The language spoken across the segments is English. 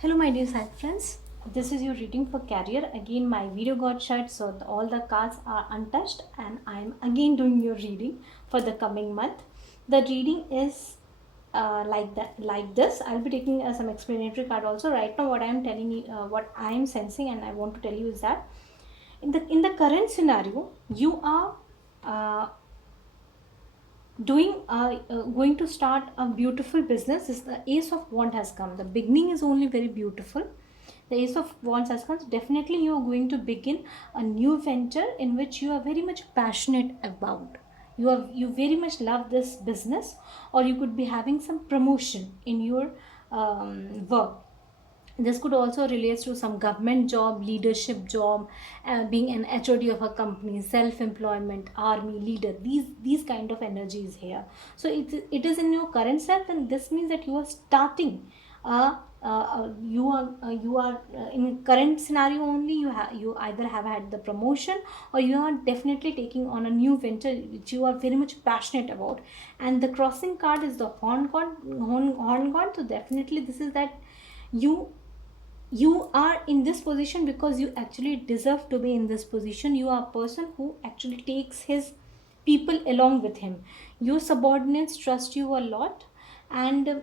Hello, my dear side friends. This is your reading for career. Again, my video got shut, so all the cards are untouched, and I am again doing your reading for the coming month. The reading is like that, like this. I'll be taking some explanatory card also. Right now, what I am telling you, what I am sensing, and I want to tell you is that in the current scenario, you are uh, going to start a beautiful business. Is the ace of wand has come. The beginning is only very beautiful. The ace of wands has come. So definitely you are going to begin a new venture in which you are very much passionate about. You very much love this business, or you could be having some promotion in your work. This could also relate to some government job, leadership job, being an HOD of a company, self-employment, army leader. These kind of energies here. So it is in your current self, and this means that you are starting. You are in current scenario only. You either have had the promotion, or you are definitely taking on a new venture which you are very much passionate about. And the crossing card is the horn god. So definitely this is that you are in this position because you actually deserve to be in this position. You are a person who actually takes his people along with him. Your subordinates trust you a lot, and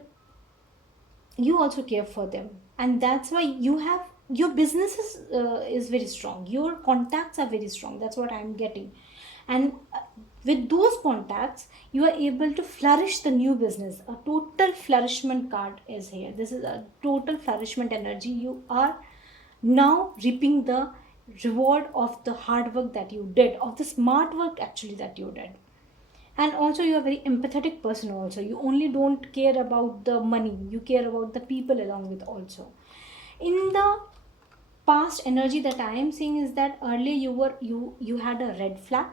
you also care for them, and that's why you have your business is very strong. Your contacts are very strong. That's what I'm getting. And with those contacts you are able to flourish the new business. A total flourishment card is here. This is a total flourishment energy. You are now reaping the reward of the hard work that you did, of the smart work actually that you did. And also you are a very empathetic person. Also, you only don't care about the money, you care about the people along with also. In the past energy that I am seeing is that earlier you had a red flag.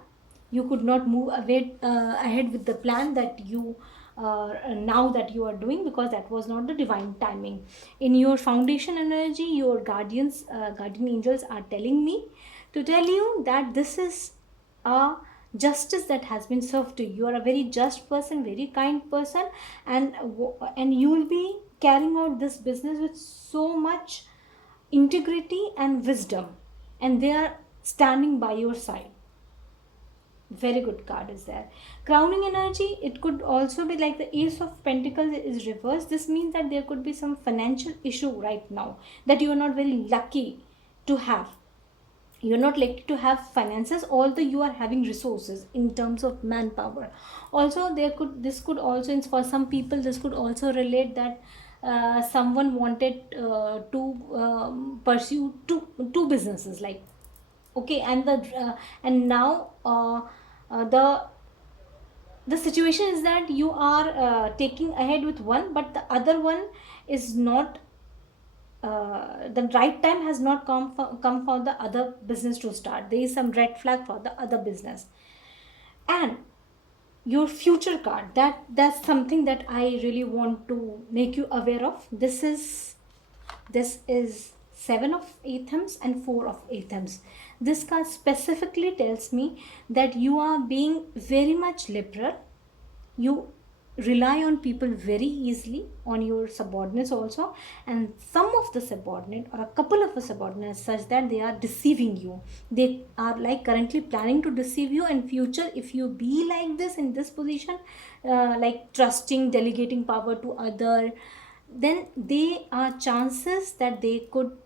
You could not move away ahead with the plan that you now that you are doing, because that was not the divine timing. In your foundation energy, your guardian angels are telling me to tell you that this is a justice that has been served to you. You are a very just person, very kind person, and you will be carrying out this business with so much integrity and wisdom, and they are standing by your side. Very good card is there. Crowning energy, it could also be like the ace of pentacles is reversed. This means that there could be some financial issue right now that you are not very lucky to have. You're not likely to have finances, although you are having resources in terms of manpower. Also, this could also, for some people, this could also relate that someone wanted to pursue two businesses, like, okay, and now the situation is that you are taking ahead with one, but the other one is not, the right time has not come for the other business to start. There is some red flag for the other business. And your future card, that's something that I really want to make you aware of. This is seven of athems and four of athems. This card specifically tells me that you are being very much liberal. You rely on people very easily, on your subordinates also, and some of the subordinate or a couple of the subordinates, such that they are deceiving you. They are like currently planning to deceive you in future. If you be like this in this position, like trusting, delegating power to other, then there are chances that they could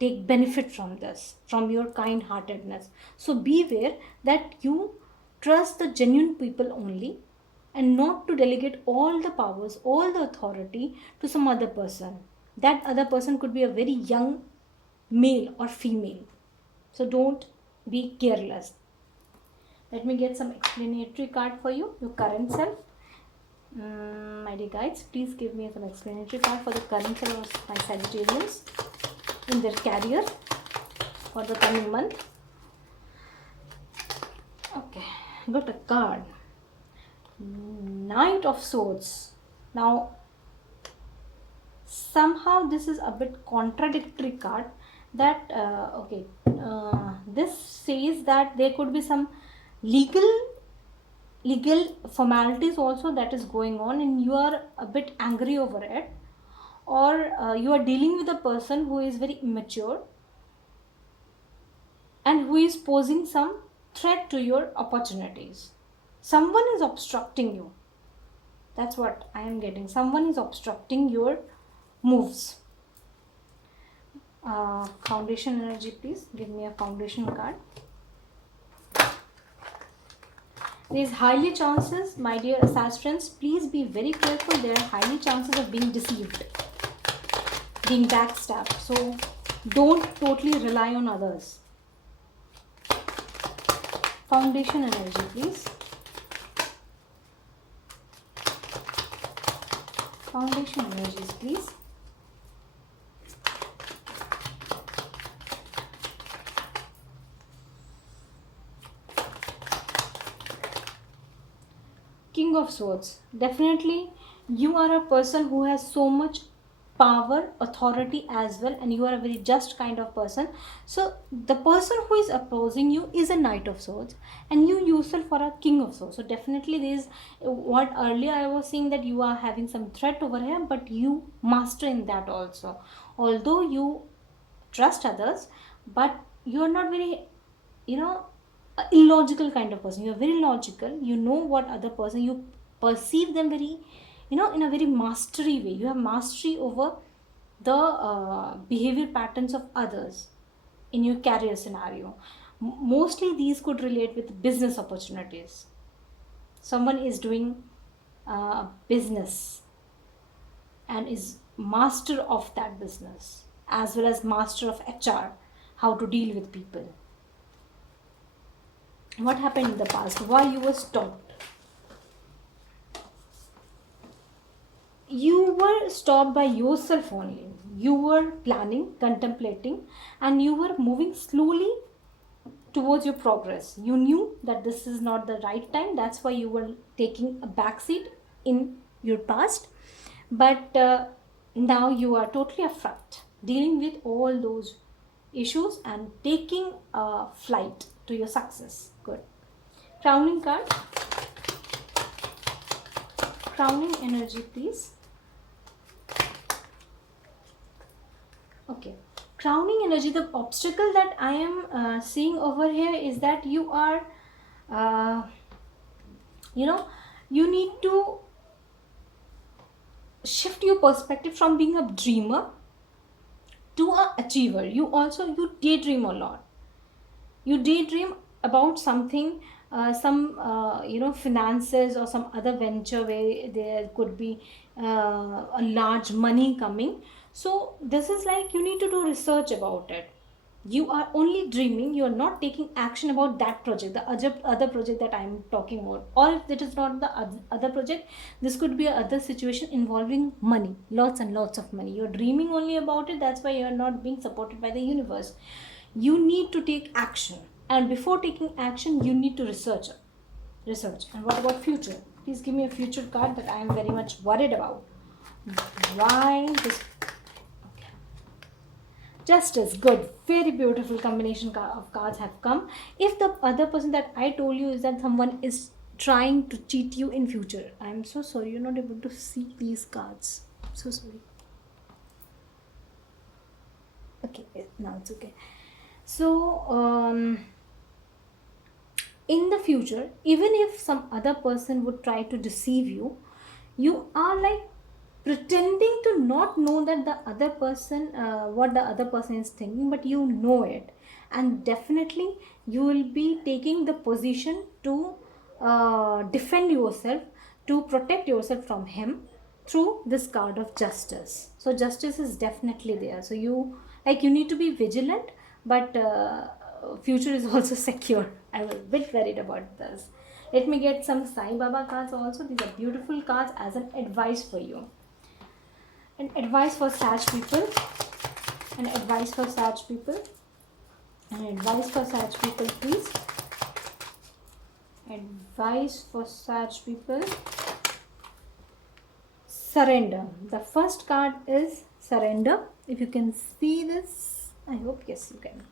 take benefit from this, from your kind heartedness. So beware that you trust the genuine people only, and not to delegate all the powers, all the authority to some other person. That other person could be a very young male or female. So don't be careless. Let me get some explanatory card for you, your current self. My dear guides, please give me some explanatory card for the current self of my Sagittarians in their career for the coming month. Okay, got a card. Knight of Swords. Now, somehow this is a bit contradictory card. That this says that there could be some legal formalities also that is going on, and you are a bit angry over it. or you are dealing with a person who is very immature and who is posing some threat to your opportunities. Someone is obstructing you. That's what I am getting. Someone is obstructing your moves. Foundation energy, please give me a foundation card. There is highly chances, my dear assassins, please be very careful. There are highly chances of being deceived, being backstabbed. So don't totally rely on others. Foundation energy, please. Foundation energies, please. King of Swords. Definitely, you are a person who has so much power, authority as well, and you are a very just kind of person. So, the person who is opposing you is a Knight of Swords, and you yourself are a King of Swords. So, definitely, there is what earlier I was saying that you are having some threat over here, but you master in that also. Although you trust others, but you are not very, you know, illogical kind of person. You're very logical. You know what other person, you perceive them very, in a very mastery way. You have mastery over the behavior patterns of others in your career scenario. Mostly these could relate with business opportunities. Someone is doing business and is master of that business, as well as master of HR, how to deal with people. What happened in the past? Why you were stopped? You were stopped by yourself only. You were planning, contemplating, and you were moving slowly towards your progress. You knew that this is not the right time. That's why you were taking a backseat in your past. But now you are totally upfront, dealing with all those issues and taking a flight to your success. Good. Crowning card. Crowning energy, please. Okay. Crowning energy, the obstacle that I am seeing over here is that you are, you need to shift your perspective from being a dreamer to a achiever. You daydream a lot. You daydream about something, some finances or some other venture where there could be a large money coming. So this is like you need to do research about it. You are only dreaming, you are not taking action about that project, the other project that I am talking about. Or if it is not the other project, this could be another situation involving money, lots and lots of money. You're dreaming only about it, that's why you're not being supported by the universe. You need to take action, and before taking action you need to research. And what about future? Please give me a future card that I am very much worried about. Why this? Justice, good, very beautiful combination of cards have come. If the other person that I told you is that someone is trying to cheat you in future, I'm so sorry you're not able to see these cards. So sorry. Okay, now it's okay. So in the future, even if some other person would try to deceive you, you are like pretending to not know that the other person, what the other person is thinking, but you know it, and definitely you will be taking the position to defend yourself, to protect yourself from him through this card of justice. So justice is definitely there. So you need to be vigilant, but future is also secure. I was a bit worried about this. Let me get some Sai Baba cards also. These are beautiful cards as an advice for you. An advice for Sag people. An advice for Sag people. An advice for Sag people, please. Advice for Sag people. Surrender. The first card is surrender. If you can see this, I hope yes you can.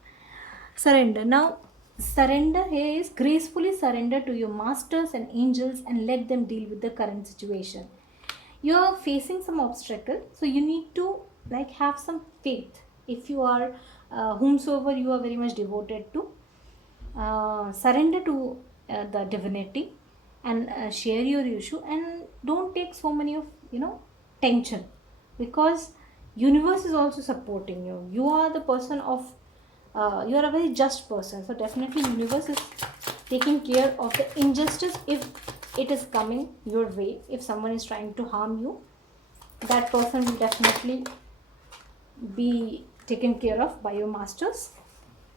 Surrender. Now, surrender here is gracefully surrender to your masters and angels and let them deal with the current situation. you're facing some obstacle, so you need to like have some faith. If you are whomsoever you are very much devoted to, surrender to the divinity, and share your issue, and don't take so many of tension, because universe is also supporting you. You are the person of you are a very just person, so definitely universe is taking care of the injustice. If it is coming your way, if someone is trying to harm you, that person will definitely be taken care of by your masters.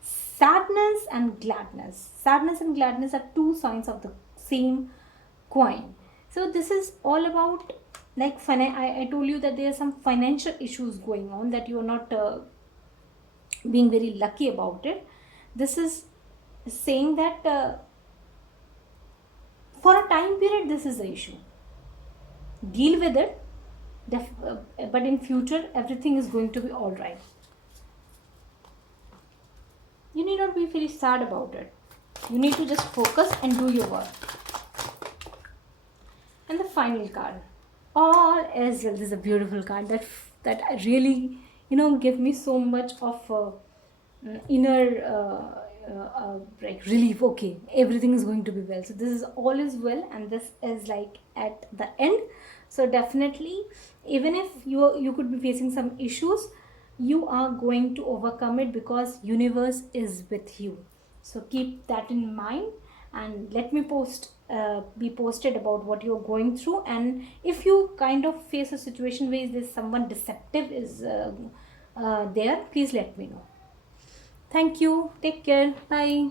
Sadness and gladness. Sadness and gladness are two sides of the same coin. So this is all about like I told you that there are some financial issues going on, that you are not being very lucky about it. This is saying that for a time period this is the issue. Deal with it, but in future everything is going to be all right. You need not be very sad about it. You need to just focus and do your work. And the final card, all is well. This is a beautiful card that really give me so much of inner like relief. Okay, everything is going to be well. So this is all is well, and this is like at the end. So definitely, even if you could be facing some issues, you are going to overcome it, because universe is with you. So keep that in mind, and let me be posted about what you're going through. And if you kind of face a situation where there's someone deceptive is there, please let me know. Thank you. Take care. Bye.